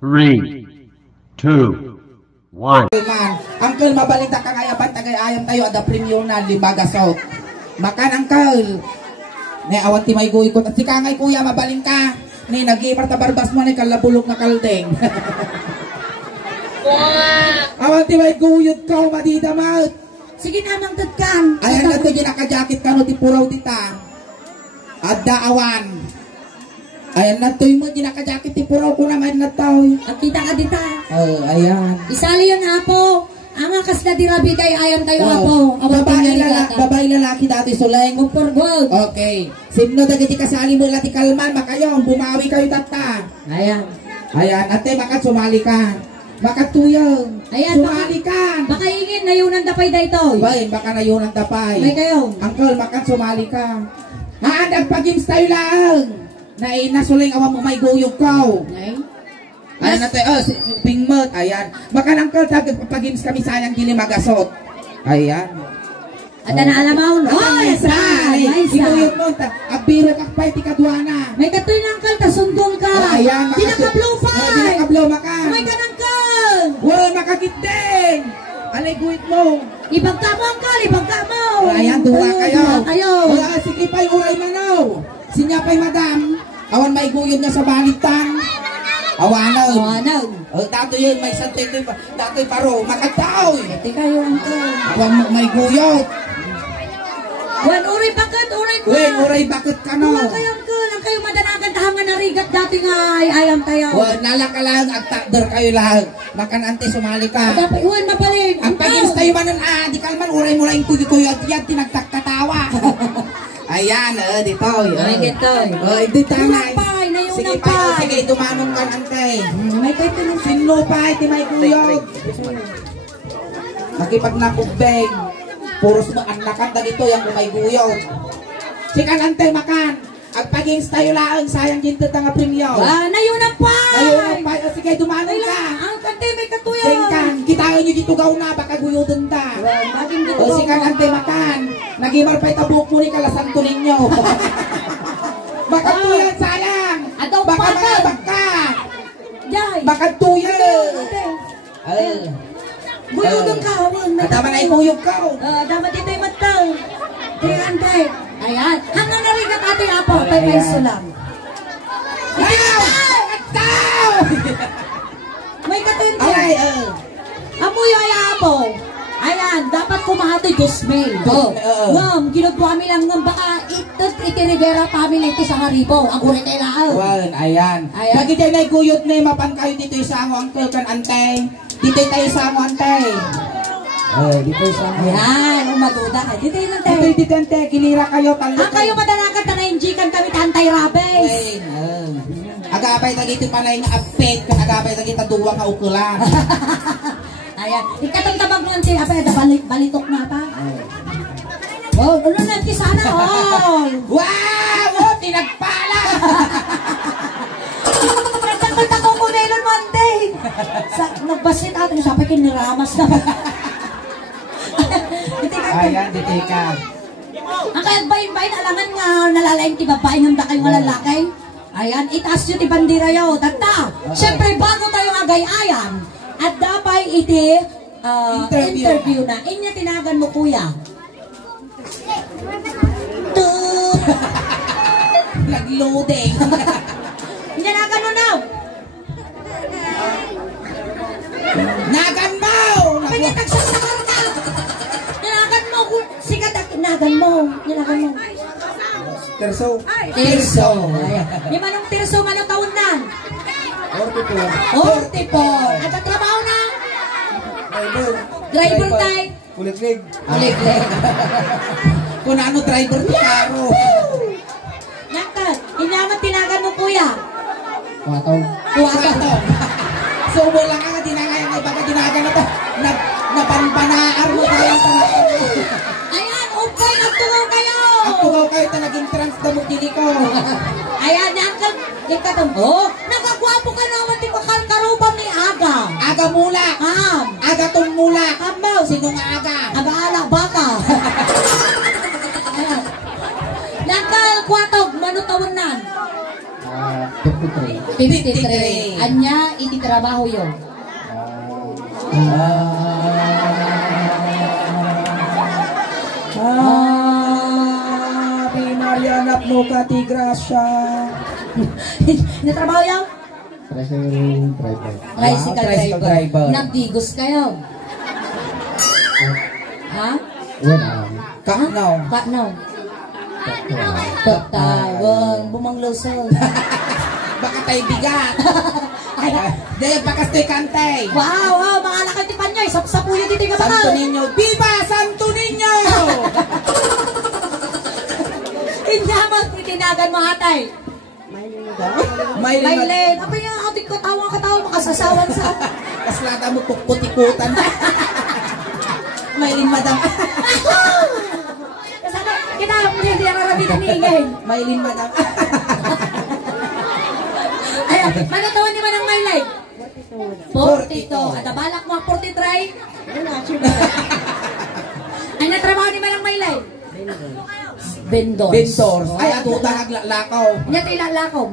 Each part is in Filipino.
3, 2, 1. Uncle, mabalita kang ayaban, tagay-ayam tayo, ada premyo na, 5 gasot. Makan, Uncle. Ne, awan ti may guy ko. At si kangay, kuya, mabaling ka. Ne, nag-iparta barbas mo, ne, kalabulok na kaldeng. Awan ti may guyod ka, madidamot. Sige namang tutkan. Ayan na ito, ginaka-jacket ka, no, ti puraw tita. Adda awan. Ayan na ito, mo, ginaka-jacket, ti puraw ko naman na ito. Kita ka dita. Ayan. Isali yun, Apo. Ang akas na dirabi kay ayam tayo, Apo. Babae lalaki dati suleng. Okay. Sino dagiti kasali mo lati kalman, makayon, bumawi kayo tata. Ayan. Ayan, ate, makat sumali ka. Makat tuyong. Ayan, sumali ka. Baka ingin, nayunan dapay da ito. Bain, baka nayunan dapay. May kayo. Uncle, makat sumali ka. Haan, nagpag-games tayo lang. Nasuling awan mo may guyog ko. Ayan natin, si Pingmot, ayan. Baka Uncle, pag-games kami sayang gili magasot. Ayan. At na alamaw, no? Ay, iguyog mo, abiro kakpay, tikadwana. May katoy ng Uncle, tasundong ka. Ayan, Pinaka-blow pa. Pinaka-blow maka. May ka ng Uncle. Wow, makakiteng. Alay, guwit mo. Ibagka mo, Uncle, ibagka mo. Ayan, duwa kayo. Kayo. Sige pa'y uray manaw. Sinya pa'y madam. Awan may guyod niya sa balitan. Awanaw. Awanaw. Dato yun, may santay pa. Dato'y paro, makataw. Ito kayo, Uncle. Awan may guyod. Wan, uray bakit, uray ko. Uray bakit ka no? Uwan kayo, Uncle. Ang kayo madanagan tahangan na rigat dati nga ay ayam tayo. Nalaka lang, agtakder kayo lang. Makanante, sumali ka. Dapat, Uwan, mapalig. Ang pag-ins tayo ba nun, di kalman, uray mo lang kuy-kuy at yan, tinagtakatawa. Ayan, dito. Ay, dito. Dito na. Sige pa. Sige, tumanong ka, ante. May kayo tinong sinlo pa, iti may kuyog. Makipag nakubeng. Puros mo, ang lakan na dito, yung may guyog. Sige, ante, makan. Agpag-ins tayo lang, sayang ginto nga premyo. Nayunan pa. Nayunan pa. Sige, tumanong ka. Ang kante, may katuyo. Singkan, kitaan nyo dito gaw na, baka guyodon ta. Sige, ante, makan. Nagimar pa'y tabuk mo ni kalasan ko ninyo. Baka tuyan, sayang. Baka malabak ka. Baka tuyan. Guyodon ka. At naman ay guyog ka. Dapat ito'y matang. Ante. Ayan. Hanggang narigat ate Apo. Pay sulam. Ayaw! Ataw! May katente. Alay, Amoy ay Apo. Ayan, dapat kumahatoy Gusmay. Ngam, ginagawa kami lang ng baka iti Rivera family iti sa Haribo. Ang ulit ay lao. Ayan. Lagi tayo na iguyot na mapan kayo dito sa mo, Uncle kan ante. Dito tayo sa mo, ante. Dito sa mo. Ayan, umaduda ka. Dito yun, ante. Dito, ante. Kilira kayo, talo. Kayo madalakan na na-injikan kami tantay rabes. Agapay ta dito pa na yung apet. Agapay ta kita duwa ka ukulan. Ayan, ikatong tabag mo ante. Apay, balitok na pa. Wow, ano nanti sana, all. Wow! Pinagpala! Nagtakot ko na ilan mo, ante. Nagbasit ato, sabi kiniramas na. Ayan, dito ka. Ang kaya bayin-bayin, alangan nga nalalaing ti babae ng dakay ng lalakay. Ayan, itaas yun ti bandira yaw. Tagta, syempre bago tayo agay-ayan, at dapat iti interview na. Inya tinagan mo, kuya. Nag-loading. Tinagan mo now. Nagan mo! Pagkatagsak na karga. Tinagan mo. Sikat at tinagan mo. Tinagan mo. Terso. Di manong terso, manong taon na? 44. 44. At ang trabaho na? Driver tayo. Kulit-lig. Kulit-lig. Kung ano driver to karo. Naktan, inaman tinagan mo, kuya. Kuwatong. So mo lang nga tinangayang ay baka tinagan na to. Napanpanaar mo tayo sa Ayan, okay, nagtungaw kayo. Nagtungaw kayo ta naging trans na mo ko. Ayan, naktan, ikatong. Nagagwapo ka naman, di ba karubang ni Aga? Aga mula. Aga tong mula. Kambaw. Sinong aga? Aga-anak baka. Nakal, kwatog, manutawan na. 53. Anya, iti trabaho yun. Pinarianak mo ka, Tigrasya. Natrabaho yan? Tricycle driver. Tricycle driver. Nagdigos kayo. Ha? Kaknaw. Kaknaw. Tawon. Bumanglusol. Baka tayo bigat. Dahil bakas tayo kantay. Wow, mga nakatipan nyo. Isap-sapuyo dito yung kapal. Santo Niño. Viva Santo Niño! Inyamang itinagan mo atay. Maylin. Apa yung ating katawa makasasawan sa... Kaslata mo puti-putan. Maylin, madam. Kita hindi ang arabi tinigay. Maylin, madam. Ay, manatawan ni Manang Maylin? 42. At balak mo 43? Ay, natrabaho ni Manang Maylin? Vendors. Ay, atuta naglakaw. Niya tayo lalakaw.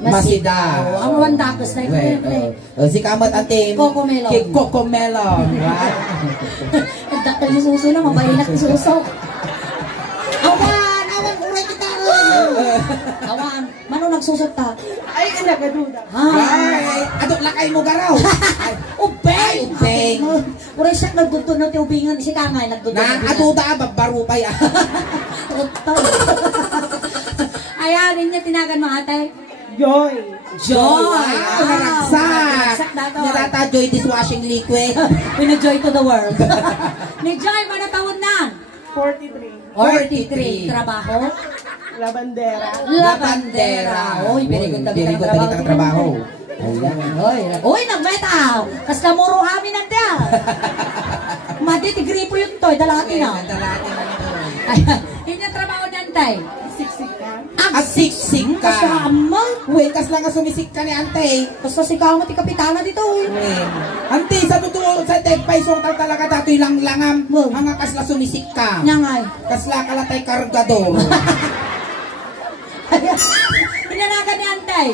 Masidaw. Ang mandakos na ito. Si Kamat ante. Cocomelon. Cocomelon. Nagdakal yung suso na, mabayinak yung suso. Awan, uray kita. Awan, mano nagsusot ta? Ay, nagaduda. Ay, adok lakay mo garaw. ubeng. Ubeng. Uray siya nagdudto ng tiubingan. Si Kangay nagdudto ng Na, aduda, babarupay. Utol. Ayan, niya tinagan mo atay. Joy. Wow, naragsak. dato. Narata Joy dishwashing liquid. Pina-joy to the world. Ni Joy, mana taon na? 43. Trabaho? Labandera. Oy, very good ang trabaho. Oy, nagmetaw. Kas namuro amin nandiyan. Madi, tigripo yun to. Dalati na. Ayan, yun yung trabaho nantay. Siksik ka. Kasama. Uy, kas lang nga sumisik ka ni ante. Basta si Kama, ti kapitana dito. Ante, sa totoo, sa tagpaisong talaga dato'y langlangam. Hanga kasla sumisik ka. Nyangay. Kasla kalatay kargador. Pinanagan ni Antay.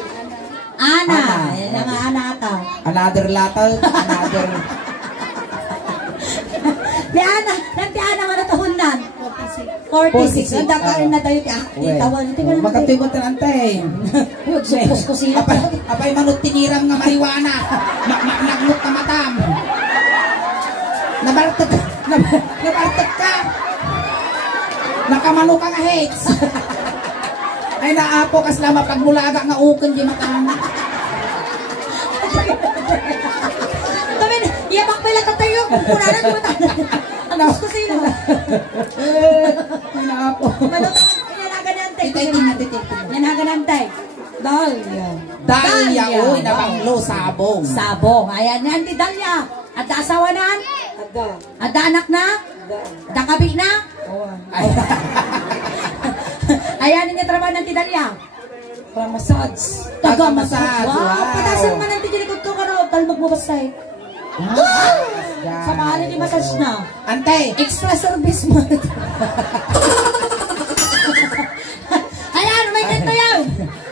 Ana. Yan nga Ana ata. Another latal. Another. Di Ana. Nanti Ana nga natahundan. 46. Ang dakain na tayo. Tawan. Makatoy mo tanantay. Huwag supos ko sila. Apay manot tiniram nga mariwana. Nagnut na matam. Nabartag ka. Nakamano ka nga hates. Ay naapo kasla mapagmulaga nga ukon di matang. Kami, yamak pala katayo. Kung kunanan mo tayo. Ang gusto sila. Ay naapo. Inanagan ni Antay. Inanagan ni Antay. Dahlia. Dahlia, uy, nabanglo, sabong. Sabong. Ayan ni Auntie Dahlia. At asawa na? At anak na? At kabik na? Ayan niya trabaho ng Tidalya. Massage. Taga-massage. Wow. Patasan man ang tigilikot ko karo. Tal magbubasay. Sa mahalin ni massage na. Antay. Extra service mo. Ayan, may kento yan.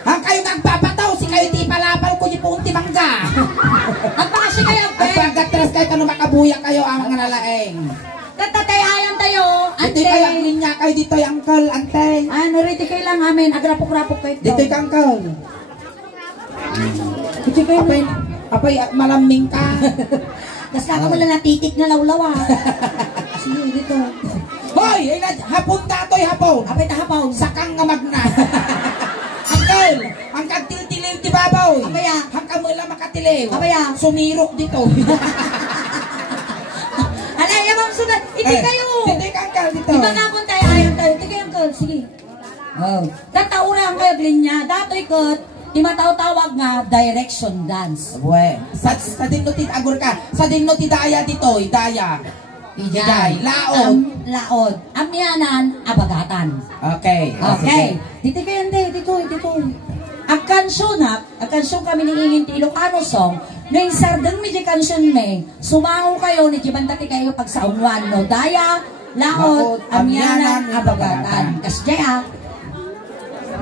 Ang kayo nagpapataw, si kayo di palapal ko di po unti mangga. Ang pakasya kayo, Ang pagkatras kayo kano makabuya kayo ang mga nalaeng. Katatay ayan tayo. Dito kayo ang linya kayo dito yung uncle, antay. Narito kayo lang amin. Agrapok-rapok kayo. Dito yung uncle. Dito kayo. Apay malaming ka. Tapos kaka mo lang natitik na lawlaw ah. Sige, dito. Hoy, hapon dato'y hapon. Apay tahapaw. Sakang nga magna. Uncle, ang kagtil-tiliw di babaw. Apaya. Hangka mo lang makatiliw. Apaya. Sumirok dito. Alay, ma'am, sunod. Hindi kayo. Dito yung uncle dito. Iba nga kung tayo ayaw tayo. Hindi kayo, uncle. Sige. Tataura ang kayo, Glinya. Dato'y kot. Di matawag nga direction dance. Buwe. Sa dinno ti agor ka. Sa dinno ti daya dito, daya. Iday, laod. Laod. Amyanan, abagatan. Okay. Okay. Dito kayo, hindi. Dito. Ang kansyon kami ni Ingin ti Ilocano song, na yung sardang medyo kansyon may, sumango kayo, ni Jibantati kayo pag sa unwan, no? Daya, laod, amyanan, abagatan. Kasjaya.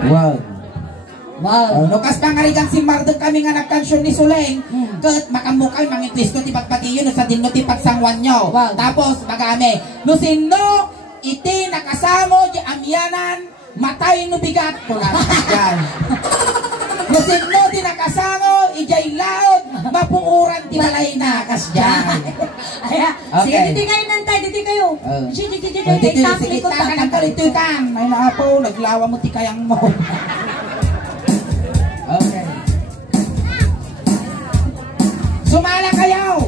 Wow. Wow. Nukas pa nga rigang si Mardog kami nga nagkansyon ni Suleng. Kat makamukay mangitwis ko ti pagpatiyo no sa dinno ti pagsangwan nyo. Wow. Tapos magame. No sino iti nakasamo di amyanan matay no bigat ko na. Yan. No sino di nakasamo ijay laod mapuuran ti balay na kasyan. Aya, sige diti kayo nantay, diti kayo. Sige Sige, takan ang kalitutan. May naapo, naglawa mo ti kayang mo. Okay. Sumala kayo!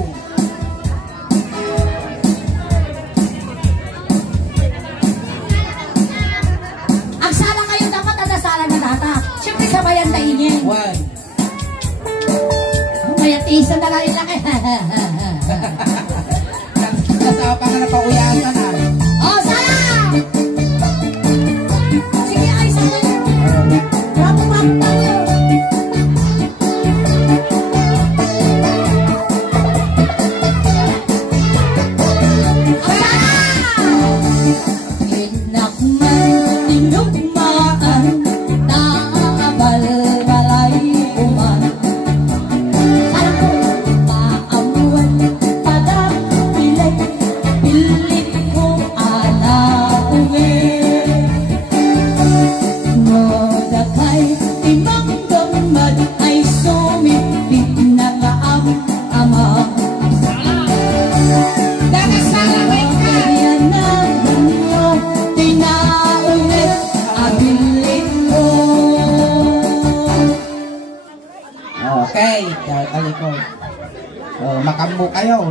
Ang sala kayo dapat ang nasala na data. Siyempre sabayan tayo niya. One. May atisan na lang lang eh. Nasa pa nga napauyasan na. Oh, sala! Sige, ay sala niyo. Rapo-rapo tayo. Okay, talikod. Makambo kayo.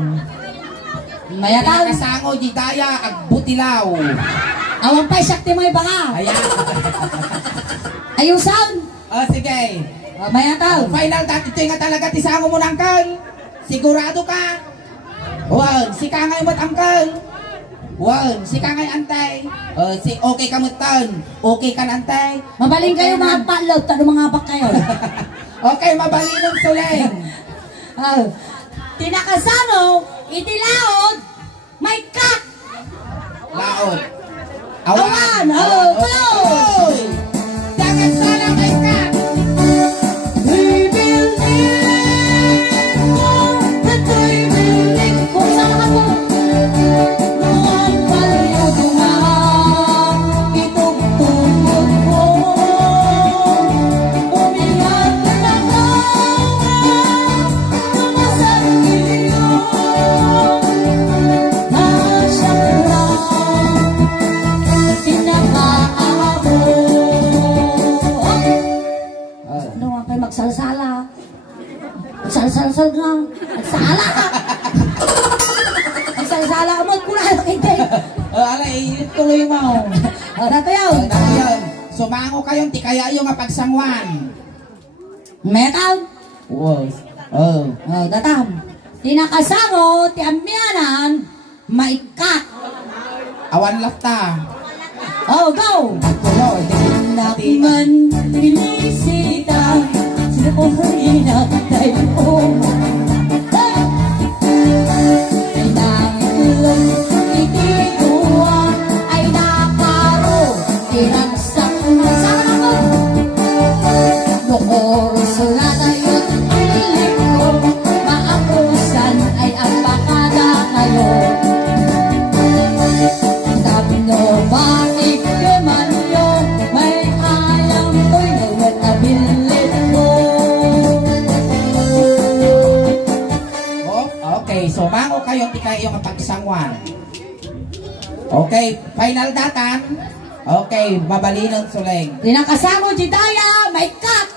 Mayataw. Kasango di daya agbutilaw. Awang pa sakti mo ibanga. Ayan. Ayusan. Sige. Mayataw. Final dati ito nga talaga tisango mo ng angkal. Sigurado ka. Wow, si kangay mo't angkal. Wow, si kangay antay. Si okay ka mo't tan. Okay ka antay. Mabaling kayo mga palot. Ano mga bak kayo? Okay, mabaling ng Suleng. Tinakasano, itilaod, may kak. Laod. Awan. Tuloy. Dagat sana may kat. Kung saan ako, noon kayo dumaan, itugtugod ko. Umiyak na nagawa, lumasan iyo. Nasyang lang, tinakaabo. Ano nga kayo magsalasala? Magsalasal nga. Magsala ka! Magsalasala ka mo, kulala kita eh. Alay, tuloy mo. Dato yun. Yun. Sumango kayong ti kaya yung pagsangwan. Metal. Wow. Datam. Tinakasango, ti amyanan, maikat. Awan lafta. Go! Tuloy. Nakman, binisita, sila ko hinatay ko. Ay nangilong itituwa, ay nakaro, tinagsak na sana ko. Nokoros na kayo't piling ko, maakusan ay ang bakada kayo. Tapno bakit kaman yo, may ayam ko'y nawat abilit mo. Okay, sumango kayo ti kaya yung pagsangwan. Okay, final datan. Okay, babalinon Suleng. Tinakasamo di daya, may cut.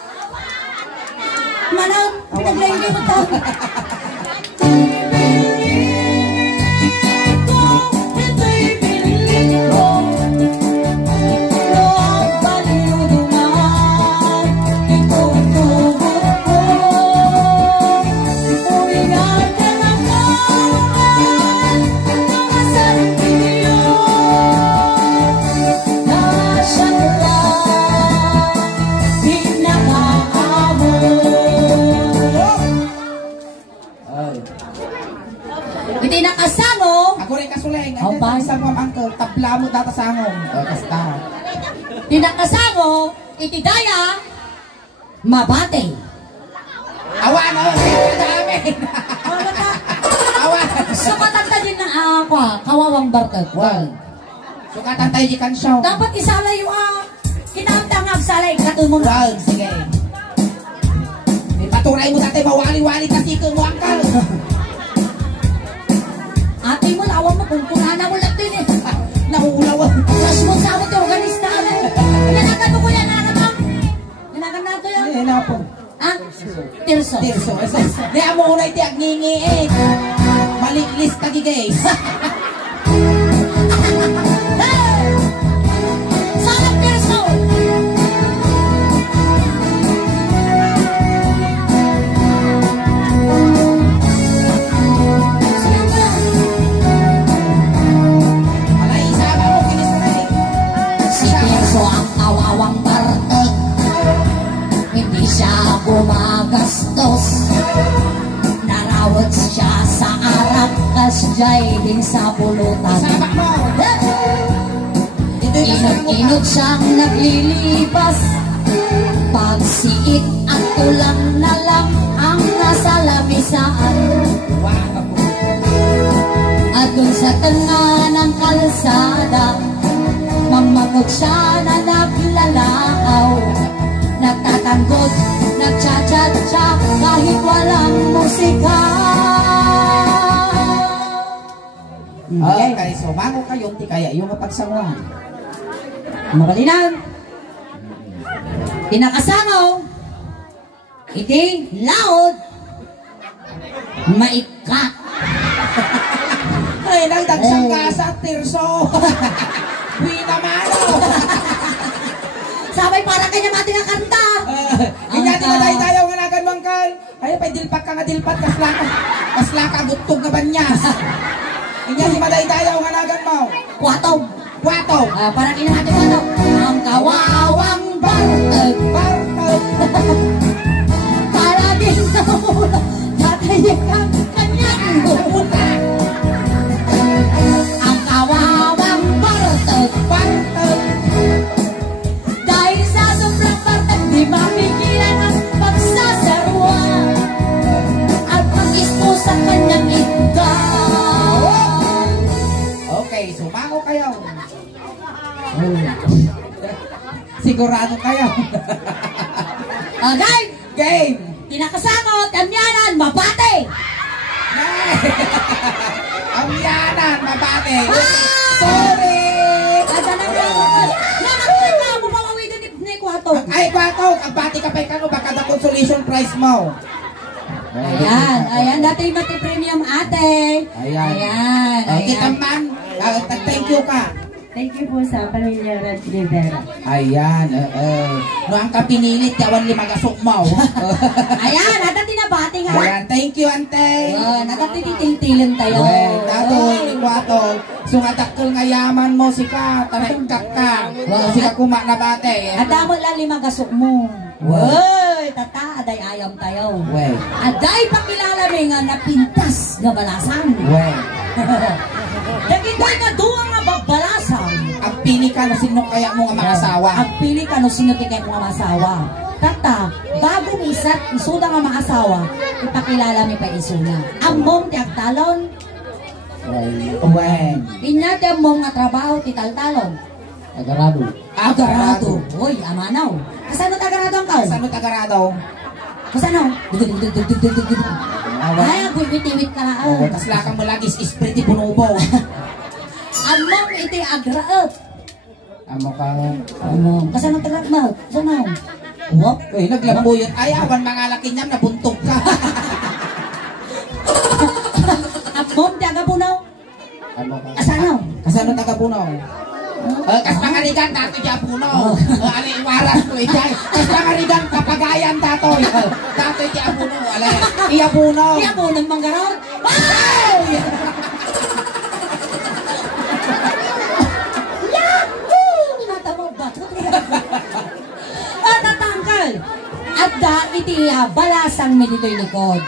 Manang, pinaglengge mo to. Tinakasamo. Ako rin kasuleng. Oh, bye. Isang mo angkel, tabla mo data sangong. Kasta. Tinakasamo, itidaya, Mabate. Awan, sa amin. Awan. Sukatan din ng kawawang bartet. Wow. Sukatan tayo di kansyaw. Dapat isalay yung kinamtangag salay katumong. Wow, sige. Patunay mo tatay, mawali-wali kasi kung wangkal. Ate mo, lawan mo kung kunana mo lang din eh. Nauulawan. Tapos mo sa amin, organista na eh. Inanagan mo ko yan, nananagang. Inanagan na ito yan. Ano po? Ah? Tirso. Tirso. Kaya mo unay tiyak ngingi eh. Maliklis kagi guys. Salam tirso. Alay, isama mo kinis ko na eh. Si Tirso ang kawawang bartek. Hindi siya gumagastos. Narawat siya sa arak. Kasjay din sa pulutan. Isama mo. Ito yung Inod-inod siyang naglilipas. Pagsiit at tulang na lang ang nasa lamisaan. At dun sa tanga ng kalsada, mamangod siya na naglalaaw. Nagtatanggol, nagcha-cha-cha kahit walang musika. Okay, so bago kayong ti kaya yung mapagsanguhan. Mabalinaw. Pinakasangaw. Iti laod. Maikat. Ay, nagdagsang kasa, Tirso. Pinamano. Sabay para kanya mati nga kanta. Hindi tayo nga nagan mangkan. Ay, pa'y dilpak ka nga dilpat. Kaslaka, gutog nga banyas. Hindi si maday tayo nga nagan mo. Kuwatog. Kwatog. Para kanya mati kuwatog. Ang kawawang barteg. Bartog. Para din sa mula. Tatayik ang kanyang bumula. Ang kawawang barteg. Bartog. Dahil sa sobrang barteg, di mapigilan ang pagsasaruan. At pag-isto sa kanyang ikaw. Okay, so bago kayo. Sigurado kayo. Okay, Game. tinakasangot, kamyanan, mabate. Ang yanan, mabate. Ah! Sorry. Ada na nga. Nakakita mo pa mawido ni Kwato. Ay, Kwatog, ang bati ka pa kano, baka the consolation prize mo. Ayan, dati mati premium ate. Ayan. Kita man, thank you ka. Thank you po sa pamilya Red Rivera. Ayan, no ang kapinilit, kawan limagasok mo. Ayan, dati nabati nga. Ayan, thank you, ante. Dati titilin tayo. Well, datoy, ni Kwatog, sungatakol nga yaman mo, sika, tarikak ka. Sika kuma na bate. At damo lang limagasok mo. Woy, tata, aday ayam tayo. Well, Aday pakilala mi nga napintas nga balasan. well. Dagitoy nga duwang nga babbalasan. Ang pili ka na sino kaya mo nga makasawa. Ang pili ka no sino tikay mo nga masawa. Tata, bagong isuda nga maasawa, ipakilala mi pa isuna. Among ti agtalon, Well. inyada mong nga trabaho ti taltalon. Agarado. Agarado. Uy, amanaw. Kasano tagarado ang kaon? Saan tagarado? Kasano? Ay, ang bibitiwit ka Oh, laan. tas lakang mo lagi ispriti punubo. Among iti agraot. Amo ka. Kasano tagarado mo? Kasano? Wop. Uy, naglambo yun. Ay, awan mga laki niyan, nabuntog ka. Among ti agapunaw. Ano ka? Kasano? Kasano taga puno? Kas pangarigan, tato di apuno. Alay, waras ko ijay. Kas pangarigan, kapagayan, tatoy. Tatoy di apuno. Alay, iapuno. Kaya mo nang manggaron. Ay! Natamo ba? Matatangkal. At dati ti balasang mi dito'y likod.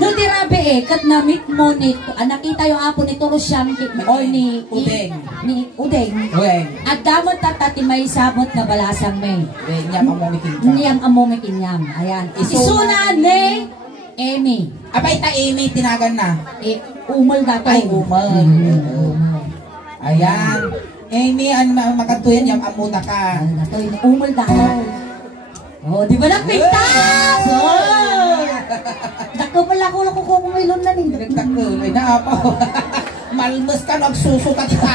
No tirabe kat namit mo ni nakita yung apo ni Torosyan or ni Udeng. Ni Udeng. Weng. At damot tatati may sabot na balasang may. Weng, niya pamumikin ka. Niyam amumikin yam. Ayan. Isuna ni Amy. Abay ta Amy, tinagan na. Umal dato. Ay, umal. Ayan. Amy, ano makantuyan yung amuna ka. Umal dato. Oh, di ba napintas? Oh! Dako pala ko lang kung ilon na ni. Dako, may naapaw. Malmas ka, nagsusukat ka.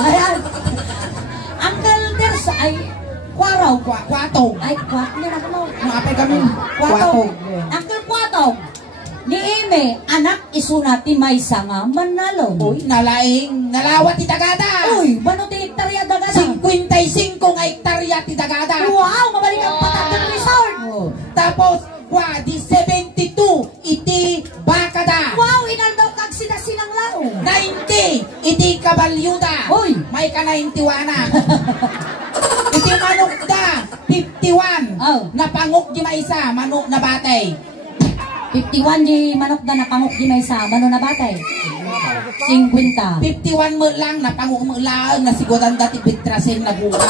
Ayan. Uncle Ders ay kwaraw. Kwatog. Ay, kwatog. Hindi na ka mo. Maapay kami. Kwatog. Uncle Kwatog. Ni Eme, anak isuna ti Maysa nga manalo. Uy, nalawat ti Dagada. Uy, bano ti hektarya Dagada? 55 nga hektarya ti Dagada. Wow, mabalik ang patak ng resort. Tapos, di 72 iti Bakada. Wow, inaldaw kag sina-sinang lao. 90 iti Kabalyuda. Uy. May ka 91 na. Iti manok da 51. Oh. Napangok di maisa, manok na batay. 51 di manok na napangok di may sa mano na batay. 50. 51 mo lang, napangok mo lang, nasiguran dati bitrasin na buwan.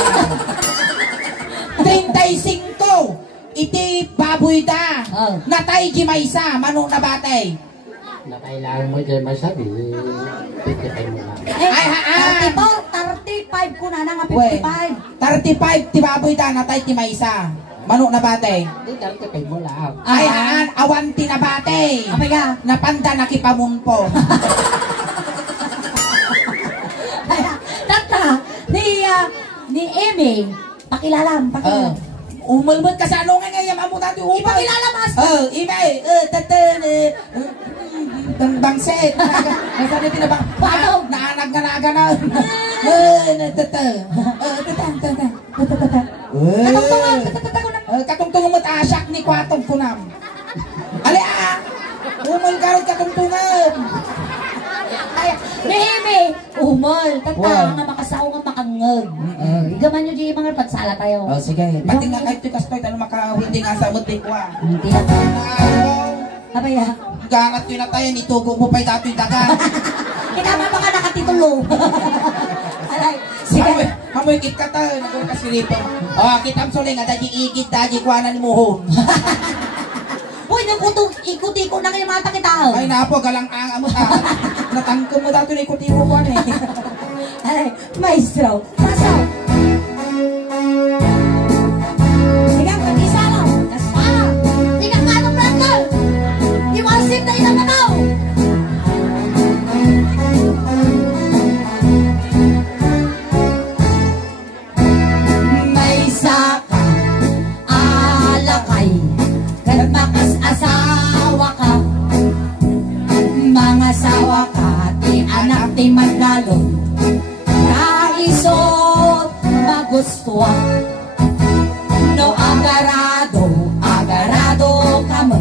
35 iti baboy da. Oh. Natay di maisa, manok na batay. Na kailangan mo dyan masabi, 55 mo lang. Eh, 35 ko na nga 55. 35 ti baboy da, natay ti maisa. Manok na batay. Hindi, 35 mo lang. Ay, awan ti na batay. Apa ya? Napanda nakipamunpo. Tata, ni Amy, pakilalam. Umalmot ka sa ano nga ngayon, amo natin umay. Ipakilala mas. Imay, bangset. Nasaan natin na bang, Paano? naanag nga na. Katungtungan mo't asyak ni kwatong kunam. Ali umal karot katungtungan. Ni Amy, umal. Tata, Wow. nga makasaw nga makangag. Igaman nyo di mga pagsala tayo. Sige, pati nga kahit ito kastoy, talo makahindi nga sa mutik wa. Hindi na. Apa ya? Ganat yun na tayo, nitugo mo pa'y dato'y daga. Kinama baka nakatitulo. Alay, sige. Mamoy kit ka tayo, nagawin ka silipan. Kitam suling, ada di igit, daji kuwanan ni muhon. Uy, nung ikuti ko na kayo mata kita. Ay napo, galang ang amo ta. Natangko mo dato na ikuti mo kuwan eh. Alay, maestro. Masaw. Sige, pag-isalaw. Kasala. Sige, kano brother. Iwasin na ilang mataw. May saka, alakay, kalmakas asawa ka. Mga sawa ka, ti anak ti magdalon. Kaisot, magustuhan. No agarado, agarado kamo.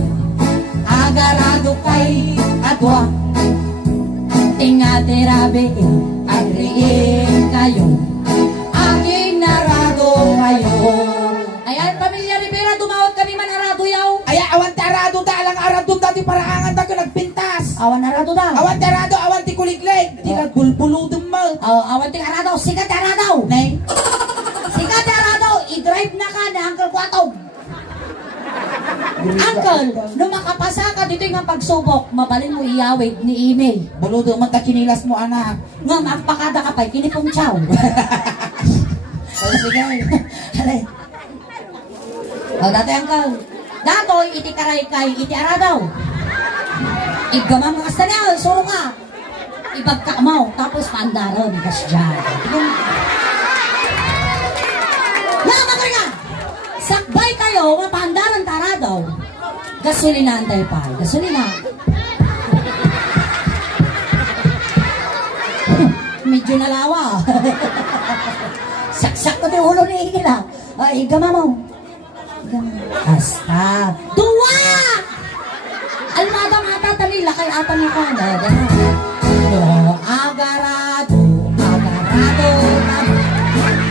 Agarado kay adwa. Tingatirabe, agriin kayo. Aking narado kayo. Ayan, pamilya Rivera, dumawag kami man arado yaw. Ay, awan tarado da, alang arado dati paraangan da ko nagpintas. Awan arado daw. Awan tarado, awan ti kuliglig. Di nagbulbuludong mo. Awan ting arado, sikat arado. Nay, Sikat arado, i-drive na ka na Uncle Kwatog. Uncle, nung makapasa ka dito yung pagsubok, mabalin mo iyawid ni Ime. buludo man ta kinilas mo anak. Nga, magpakada ka pa'y kinipong chow. Sige. Halay. Dati Uncle, dato iti karay kay iti aradaw. Igama mga stanyaw, suro ka. Ibagkamaw, tapos pandaron, kasyan. Yan, magalingan! Sakbay kayo, mapandaran taradaw. Gasolina antay pa, gasolina. Medyo nalawa. Saksak ko din ulo ni Igila. Igama mo. Hasta. Dua! Almada mata talila kay ata ni Kanda. No, agarado, agarado,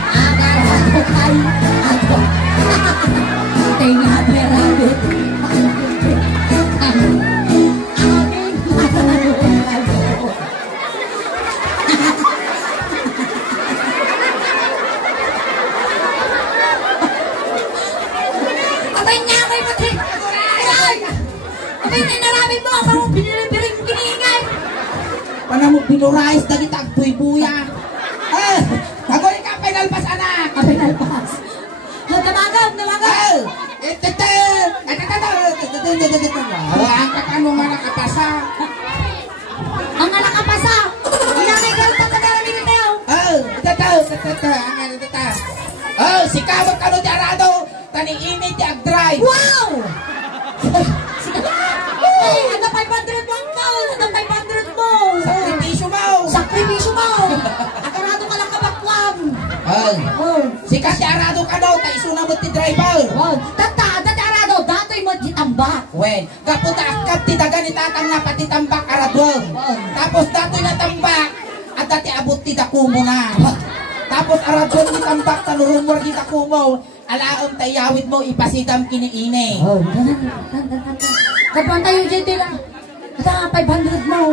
agarado kay ato. Tingnan, Kapitay na namin mo, ako binilibiring kiningay. Panamo binurais na kita ang buy-buya. Ako rin ka, pinalpas anak. Kapinalpas. Damagaw. Ang kakano nga nakapasa. Ang anak kapasa. Inangay ka, tatagalan din tayo. Si Kawag kano di arado. Tani init di ag-drive. Wow! Ay, ano 500 mo, Uncle? Ano 500 mo? Sakripisyo mo. Sakripisyo mo. Akarado ka lang kabakwam. Sikat di arado ka daw. Taisuna mo ti driver. Wow. Dati arado, dato'y mo ditambak. Wen, kaputa akap ti dagan itatang na pati tambak aradong. Tapos dato'y natambak. At dati abot ti dakumo na. Tapos aradong ti tambak talurumor ti dakumo. Alaom tayawid mo ipasidam kiniine. Kapan tayo dito lang. Kata 500 mo.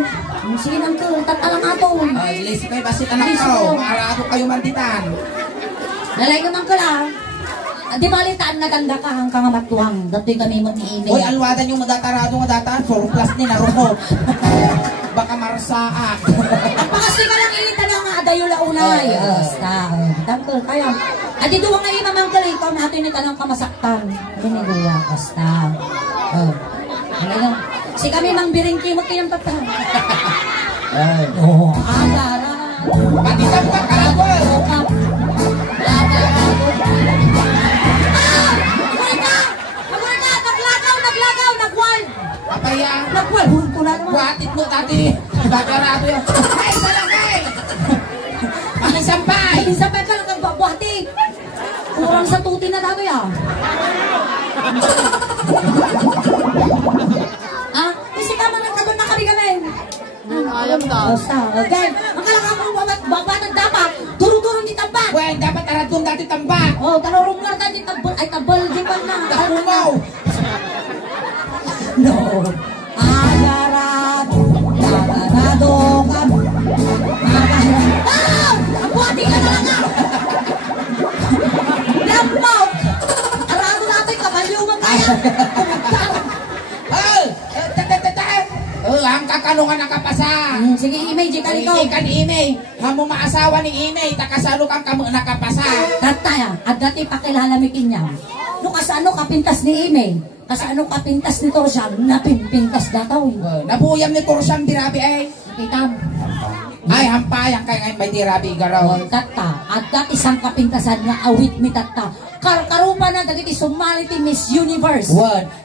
Sige nang ko, tatalang ato. Ay, lisi kayo basit anak ko. Maarado kayo manditan. Nalay naman ko lang. Di balitaan na ganda ka hang kangamatuhang. Dato'y kami mag-iinay. Uy, alwadan yung madatarado madataan. Surplus ni narumo. Baka marsaak. Pakasi ka lang ilitan lang nga adayo launay. Basta. Tangkol kaya. At ito nga imamang kalito natin ni tanong kamasaktan. Ginagawa. Basta. Ngayon. Si kami mang biringki mo kayang tatang. Agara. Pati tambak kalagwal. Papaya. Nagwal. Ko na naman. Buhatit mo tati. Bagarado yan. Ay, salakay. Makisampay. Sampay ka lang nagbabuhati. Kurang sa tuti na dami Kasi ka man nagkabon na kami. Ayam daw. Basta. Okay. Ang kalakang mong babatag dapat. Turo-turo ni tambak. Well, dapat aradong dati tambak. Talurong lang dati tabal. Ay, tabal. Di ba na? Takumaw. No. Agarado ka. Ang buhati ka na lang Lambaw. Arado natin kabalyo mo kaya. Ang kakanungan nakapasa. Sige, imay, di ka rito. Hindi ka ni Imay. Hamo maasawa ni Imay. Takasalo kang kamu nakapasa. Dataya, at dati pakilhalamikin niya. No, kasano kapintas ni imay. Kasano kapintas ni Torsiam, napimpintas dataw. Nabuyam ni Torsiam dirabi ay. Kita. Ay, hampayang kay ngayon may dirabi igaraw. Tata, at dati isang kapintasan nga awit mi tata. Karupa na dagiti sumali ti Miss Universe.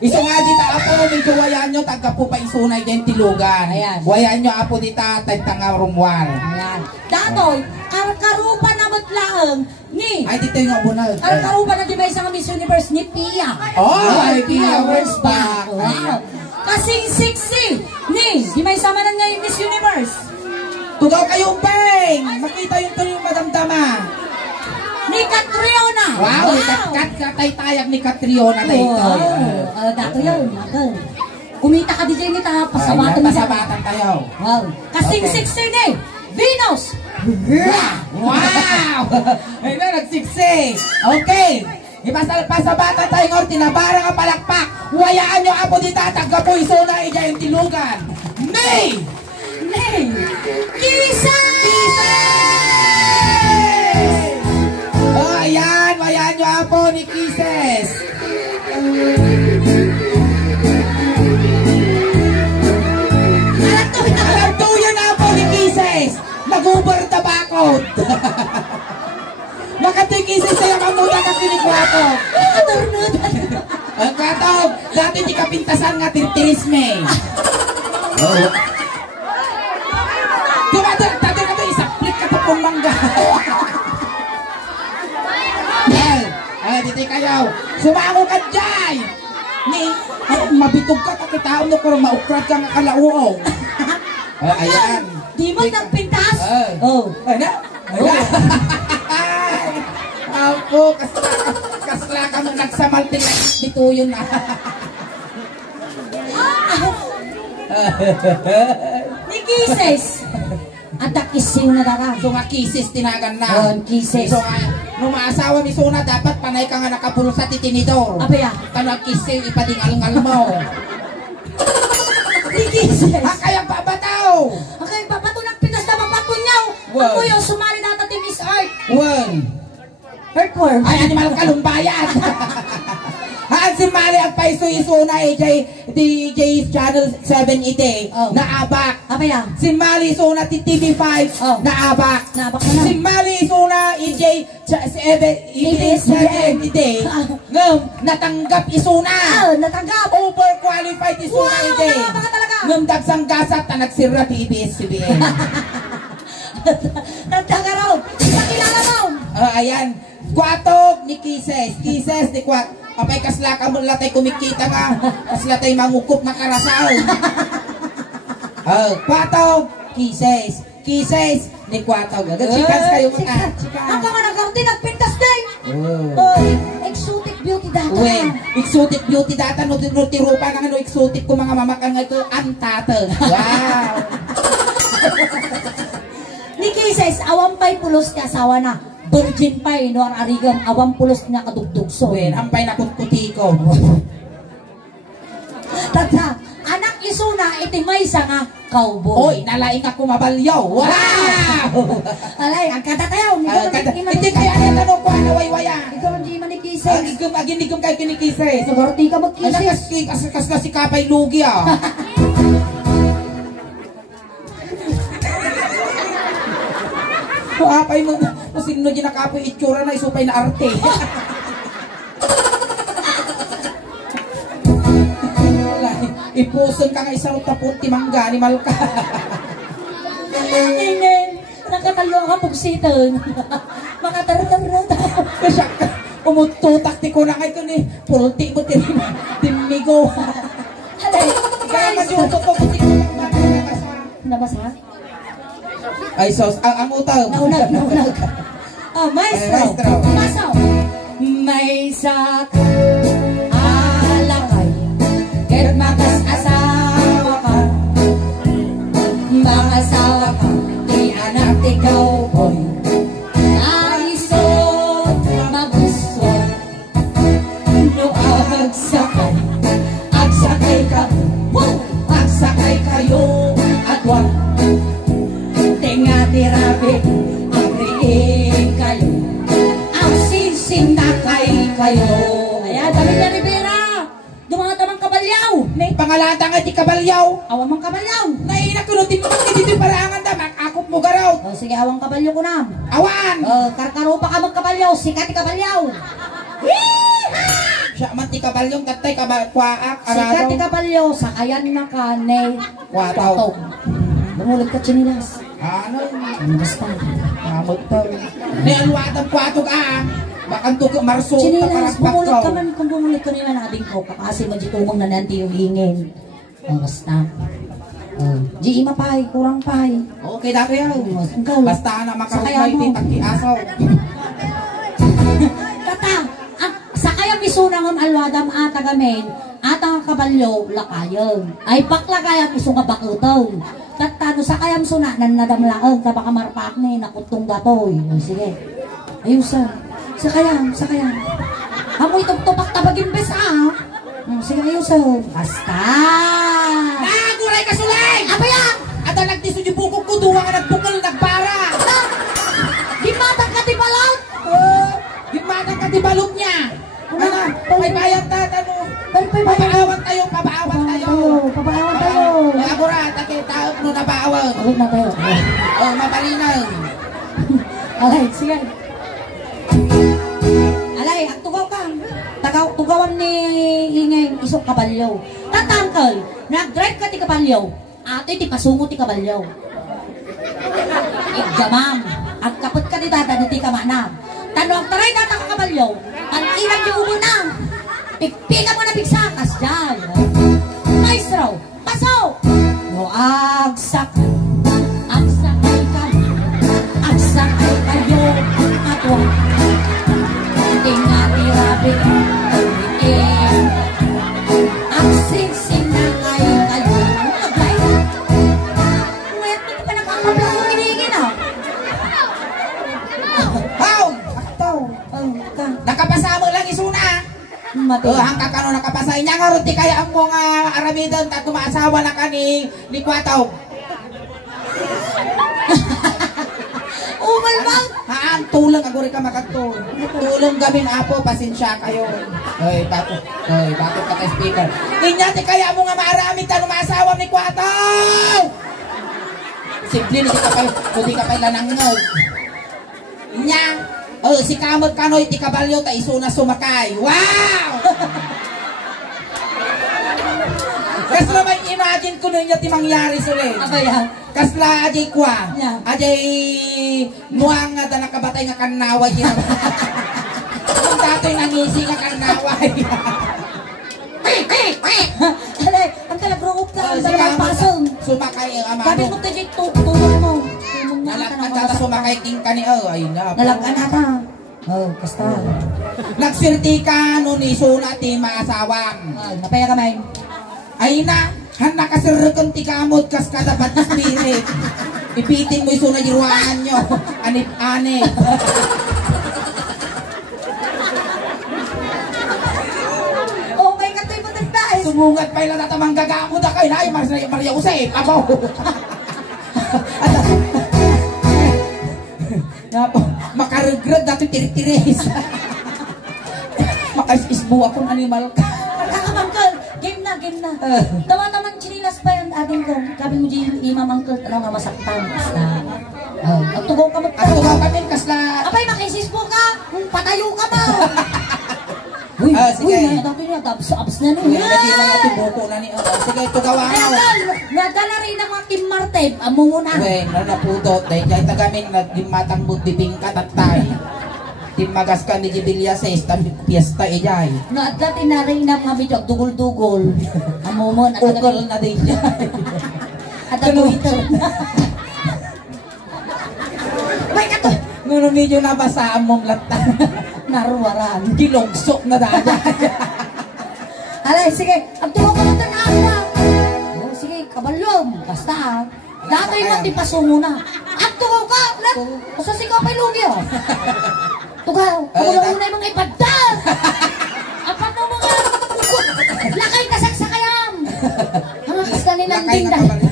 Isa nga dita apo medyo wayan nyo tagka po pa isunay din tilugan. Ayan. Wayan nyo apo dita tagtanga rumwar. Ayan. Datoy, karupa na matlaang ni. Ay dito yung abunal. Karupa na di ba isang Miss Universe ni Pia. Ay, Pia Where's back. Wow. Kasing sexy ni. Di may sama na nga yung Miss Universe. Tugaw kayong bang! Makita yung tuyong madamdama. Ni Catriona. Wow! Katay-tayag ni Catriona dito. Dato yun. Kumita ka DJ nita. Pasabatan niya. Pasabatan tayo. Wow. Kasing sexy ni Venus. Wow! Ay na, nagsiksi. Okay. Pasabatan tayo ng tinabara nga palakpak. Wayaan nyo apo dita. Tagkapoy so na iya yung tilugan. May! Kisa! Oh, ayan. Wayaan nyo apo ni Kisses. Alam to yun apo ni Kisses. Nag-uber tabakot. Makati Kisses sa'yo kamuta ka pinikwapo. Ang katog, dati di kapintasan nga tirtirisme. Tumadag ka to, isaplik ka to pong mangga. Dito kayo. Sumango ka dyan. Mabitog ka kakitaon na kung maukrat ka nga kalauaw. Ayan. Di mo nagpintas? Ano? Ako, kasla ka mong nagsamalting dito yun na. Ni Kisses. At kising na dara. So nga Kisses tinagan na. Kisses. So nga, nung maasawa ni Suna, dapat panay ka nga nakapulong sa titinidor. Apa ya? Tanong Kisses, ipadingal-ngal mo. Nikises. Kaya babataw. Okay, babato ng pitas na babato niyo. Wow. Ako yung sumali data ti Miss Art. One. Earthworm. Ay, animal kalumbayan. Si Mali ang paiso-iso na DJ Channel 7 ite. Oh. Naabak. Apa yan? Si Mali iso na TV5. Oh. Naabak. Naabak na na. Si Mali iso na EJ 7 ite. Ngam, natanggap iso na. Natanggap. Overqualified iso na ite. Baka talaga. Ngam, dagsang gasat na nagsira PBS-CBN. Nagtaga raw. Nakilala raw. Ayan. Kwatog ni Kises. Kises ni Kwat. Apay kasla ka mo latay kumikita nga. Kasla tay mangukup na karasal. Kwatog. Kises. Kises ni Kwatog. Chikans kayo mga. Ang mga nagkarti nagpintas din. Exotic beauty data. Uy, exotic beauty data. No tirupa ng ano exotic ko mga mamakang ito. Antate. Wow. Ni Kises, awang pa'y pulos ka asawa na. Virgin pa'y no arigam awang pulos niya kadugdugso. Uy, ampay na kutkuti ko. Tata, anak iso na iti may nga cowboy. Uy, nalaing ako mabalyaw. Wow! Alay, ang katatayaw. Hindi kaya niya tanong ko ano waywaya. Ikaw hindi man ni Kises. Aginigom kayo kinikisay. Siguro di ka magkisis. Kas si Kapay Lugi ah. Apay mo, sino dyan nakapoy itsura na isupay na arte. Ipuson ka nga isang tapot timangga ni Malka. Ingen, nakatalo ka pugsitan. Mga tarata. Kasi umututak ti ko na kayo ni pulti mo timigo. Alay, Kaya guys. majutot ko ti ko Nabasa? ay sos, ang utang. Naunag. Maestro. Maestro. Maso. May sak alakay. Ket makas asawa ka. Mga asawa ka. Di anak ti cowboy. Aisot magusto. No agsakay. Agsakay ka. Woo! Agsakay kayo. At wag tirabi ang riing kayo, ang sinsing na kayo. Ayan, dami niya Rivera. Dumangatamang kabalyaw. May pangalata nga ti kabalyaw. Awang mang kabalyaw. Naiinak ko nutin mo dito parangan da, makakop mo garaw. O sige, awang kabalyaw ko na. Awan! Karkaro pa ka magkabalyaw, sikat ti kabalyaw. Siya man ti kabalyong tatay kwaak, Sikat ti araraw. kabalyaw, sakayan na ka ne. Kwataw. Bumulog ka chinilas. Ano? Basta. Namot to. Ni alwatang kwatog Bakang tuko marso Chinilas, paparagpak bumulog ka ko. man kung bumulog ka nila natin ko. Kakasi majitumong na nanti yung hingin. Basta. Di mapay, kurang pay. Okay, dati yan. Basta na makarumay ti taki-asaw. Tata, sa kaya misunang ang alwadam ata gamin, ata nga kabalyo, lakayon. Ay bakla kaya miso nga bakutong. Tata, no sa kaya misuna, nanadamlaang, tabaka marpak ni, nakutong gatoy. Sige. Ayusan. Sa kaya. Amoy tupak tabagin bes sige, ayusan. Basta. Guray ka sulay! Apa yan? At ang nagtiso yung bukog ko, duwa nga nagbukol, nagbara. Gimatang ka di balot? Gimatang ka di balot niya. Ano? May bayang tatano. Pabaawan tayo. Pabaawan tayo. Agura, tayo no nabaawan. Ulit na tayo. Mapalinaw. Alay, sige. Alay, ang tugaw ka. Tugawan ni Ingay isok kabalyaw. Tatangkal, nag-drive ka ti kabalyaw. Ate, ti pasungo ti kabalyaw. Iggamam. Ang kapot ka ni tata ni ti kamanam. Tanong taray data ka kabalyaw. Ang ilang yung ubo na. Pigpiga mo na pigsakas dyan. Maestro, paso! No, agsakay ka. Agsakay kayo. At wag. Hindi nga tirabi. Ulitin. Ang singsing na kayo. Agay. Ngayon, hindi pa nakakablang yung hinihingin How? Aktaw. Nakapasama lang isuna. Mati. Hangka kano nakapasay niya nga ron, ti kaya ang mga aramidan, tato maasawa na ka ni Kwataw. Umal ba? Haan, tulang aguri ka makatul. Tulong gamin apo, pasensya kayo. Ay, bato ka kay speaker. Inyati kaya mo nga maaramid tanong maasawa ni Kwataw! Simple, hindi ka pa ilanangag. Inya, si kamot kanoy, ti kabalyo, ta iso na sumakay. Wow! Kasla may imagine ko nun yung timangyari sulit. Apa yan? Kasla ajay kwa. Yeah. Ajay muang nga da nakabatay nga kanaway. Kung dato'y nangisi nga kanaway. Alay, ang talagruop ka, ang talagpasong. Sumakay ang amano. Sabi mo tayo, tulong mo. Nalagkan ka sumakay king ka ni ay na. Nalagkan na ka. Oh, kasta. Nagsirti ka nun iso na ti maasawang. Ay, napaya ka may. Ay na, han nakasirukon ti kamot kas kadapat na spirit. Ipitin mo iso na jiruaan nyo. Anip-anip. Okay ka tayo mo nagdahil. Sumungat pa ilang natamang gagamot na kayo na ay Maria Jose. Abaw. Makaregrad dati tiri-tiris. Makaisisbu akong animal ka. Kakamangkal, game na. Tawa-tamang chinilas pa yan atin ko. Sabi mo di imamangkal, ano nga masaktan. Basta. Ang tugaw ka mo. Ang tugaw kami kasla. Apay, makisis po ka. Patayo ka mo. Uy, sige. dati niya, abs na nun. Lagi na natin buko na ni. Sige, tugawan Kaya mo. kal, nadala rin ang mga Kim Marte. Amo mo na. Uy, napudot. Dahil dahil tagamin nagdimatang bibing katatay. Timagas ka ni Jibilia sa piyesta ijay. Naadlati na rin ang mga video, dugol-dugol. Amo mo, Ukol na din jay. At ang Twitter na. May kato! Ngunong medyo nabasaan mong latan. Naruwaran. Gilogsok na dada. Alay, sige. Ang tuwa ko na tanawa. Oh, sige, kabalong. Basta ha. Dati mo, di pasungo na. Ang tuwa ka! Basta si Kapay Lugi, oh. Tugaw, kumulong na yung mga ipadal. Apat ng mga lakay kasaksakayam. Ang akas ka nilang Lakay na dinday. kabali.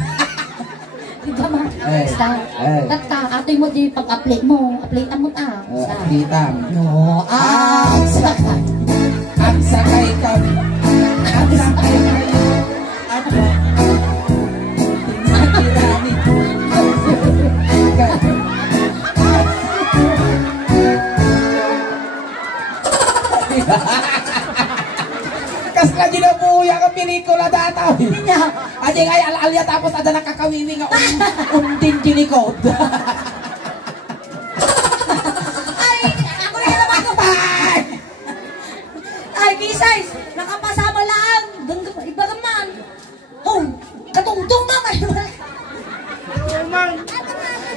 Diba ma? Basta, tata, atoy mo di pag-upload mo. Upload mo ta. Basta. Ditang. No, sakay. Ang sakay kami. Ang sakay kayo. Ano? Tingnan Kasla ginabuya ka pelikula data. Adi nga al-alya tapos ada nakakawiwi nga undin ginikod. Ay, ako na naman ko. Ay, Bisay, nakapasama lang. Iba naman. Oh, katungtong ba?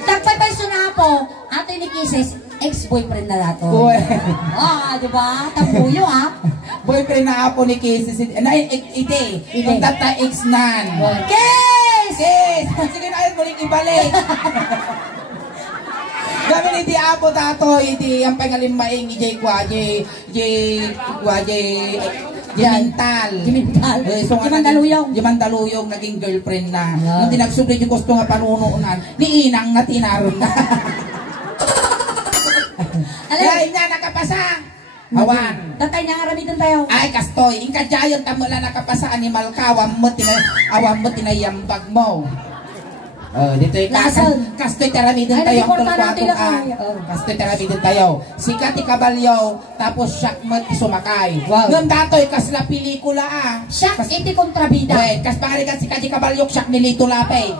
Tagpapay na po, ate ni Kisses, ex-boyfriend na nato. Uy. Di ba? Tampuyo, ha? Boyfriend na apo ni Casey. Na ite. Yung tata ex-nan. Kiss! Yes! Sige na ayun mo rin ibalik. Gami ni di apo tato, iti ang pangalimaing ijay kwa, Jimental. Jimental. Jimandaluyong. Jimandaluyong naging girlfriend na. Nung tinagsubli yung gusto nga panunuunan, ni Inang na tinaron na. Kaya niya nakapasa. Awan. Tatay na nga ramitan tayo. Ay, kastoy. Ingka jayon tamo na nakapasa animal ka. Awam mo tinayambag mo. Dito yung kastoy taramidin tayo. Kastoy taramidin tayo. Sikat ikabalyo, tapos siyak mo sumakay. Ngam datoy, kasla pelikula Siyak iti kontrabida. Wait, kas pangalikan sikat ikabalyo, siyak nilito lapay.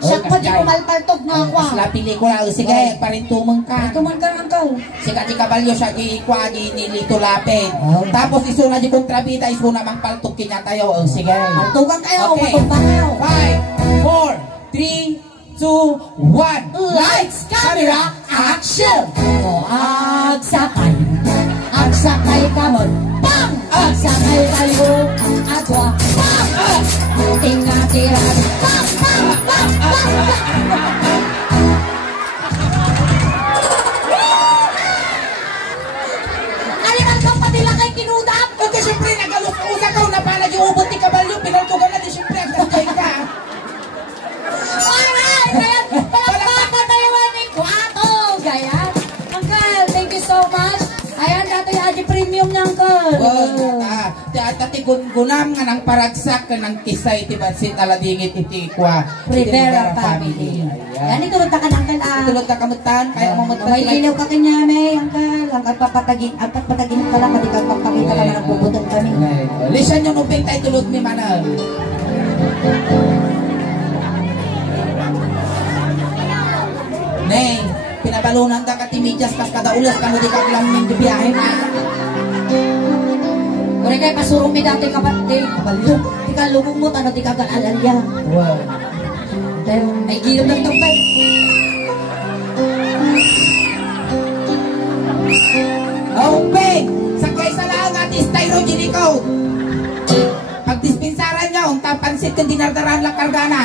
Siyak pa di kumalpartog na ako. Kasla pelikula, sige, parintumang ka. Tuman ka ng ikaw. Sikat ikabalyo, siya gikwagi nilito lapay. Tapos isuna di kontrabida, isuna mang paltok kinya tayo. Sige. Paltugan kayo, Okay. matumbang kayo. 5, 4, 3, 2, 1. Lights, camera, action! Agsakay, agsakay kamon, bang! Agsakay kayo, atwa, bang! Tinga-tiran, bang! Bang! Bang! Bang! Aliman kang patila kay kinudap! Uncle. Tatigun-gunam nga ng paragsak ka ng kisay tibatsit aladingit itikwa. Rivera family. Yan, itulog ka Uncle. Tulog ka kamutan, kaya mamutan. May ilaw ka kanya, may Uncle. Ang papatagin ka lang, hindi ka papakita lang na puputan kami. Lisan yung uping tayo tulog ni Manang. Neng, pinabalunan ka katimidyas kas kada ulas ka mo di ka klaming di biyahe na. Kung kayo pasurong may dati kapatid, kabalong, di ka lumumot, ano di ka kalalya. Wow. Ay, gilom ng tumpay. Uping, sakay sa lang at istayro ginikaw. Pag dispensaran nyo, ang tapansit kung dinardaran lang kargana.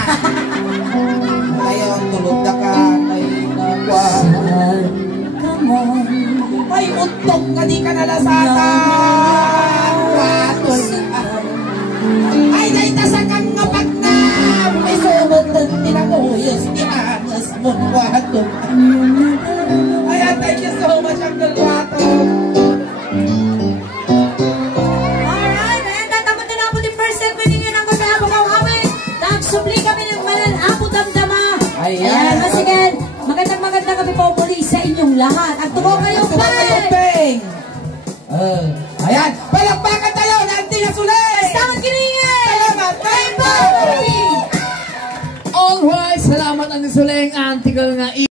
Ngayon, tulog na ka, may nagwahan. May utok ka di ka nalasatan. Watol ka. Ay, day tasakang nga pagna. May sumot na tinanguyos. Tinamas mo watol. Ayan, thank you so much, Uncle Watol. Alright, ayan, tatamad na po yung first segment ninyo ng Kasabong kami. Nagsupli kami ng manan, apo damdama. Ayan, sige. Magandang gabi po muli sa inyong lahat. At tumo kayo, Peng!